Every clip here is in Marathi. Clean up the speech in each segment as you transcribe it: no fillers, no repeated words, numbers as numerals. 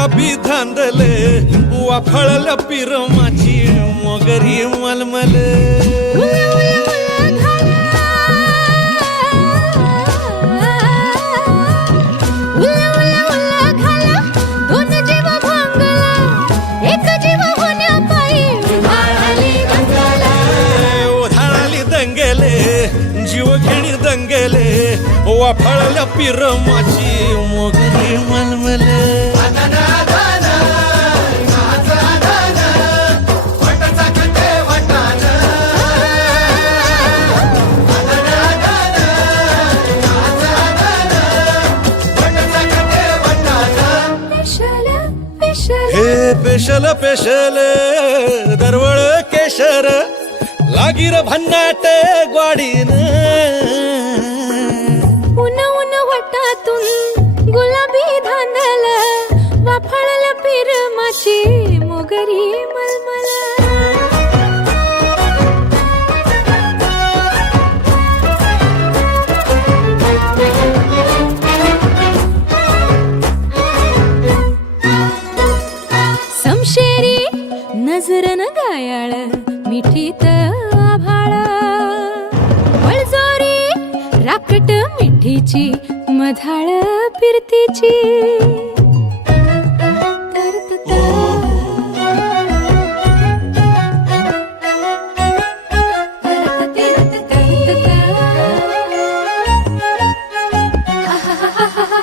गुलाबी धांदले वाफळल्या पिरमाची मोगरी मलमल जीव घेणी दंगेले वाफळल्या पिरमाची मोगरी मलमल हे पेशल पेशल दरवळ केशर लागीर भन्नाट ग्वाडीन उन उन वटातून गुलाबी धांदल वाफळल्या पिरमाची मोगरी मलमल समशेरी नजरन गायाळ मिठीत आभाळ वळजोरी राकट मिठीची मधाळ फिरतीची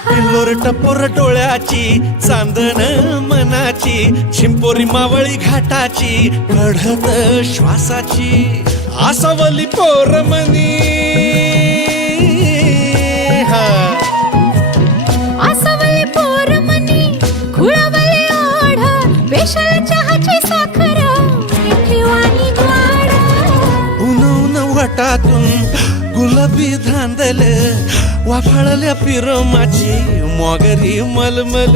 पिल्लोर टपोर डोळ्याची चांदण मनाची चिंपोरी मावळी घाटाची कढत श्वासाची आसावली पोरमनी आसावली पोरमनी खुळवली ओढ पेशल चहाची साखर मिठीवाणी गोड उन उन वटातून गुलाबी धांदल वाफळल्या पिरमाची मोगरी मलमल